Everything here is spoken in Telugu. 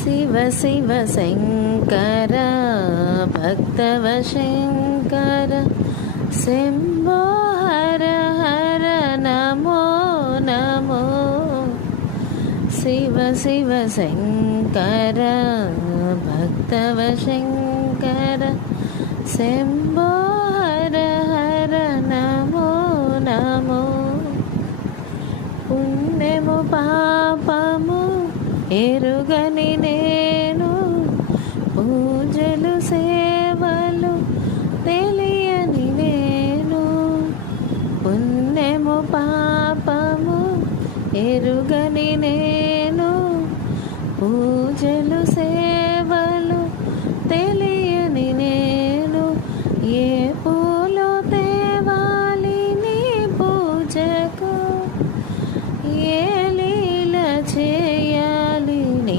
శివ శివ శంకర భక్తవ శంకర శంభో హర హర నమో నమో శివ శివ శంకర భక్తవ శంకర శంభో హర హర నమో నమో పుణ్యము పాపము ఎరుగని నేను పూజలు సేవలు తెలియని నేను పుణ్యము పాపము ఎరుగని నేను పూజలు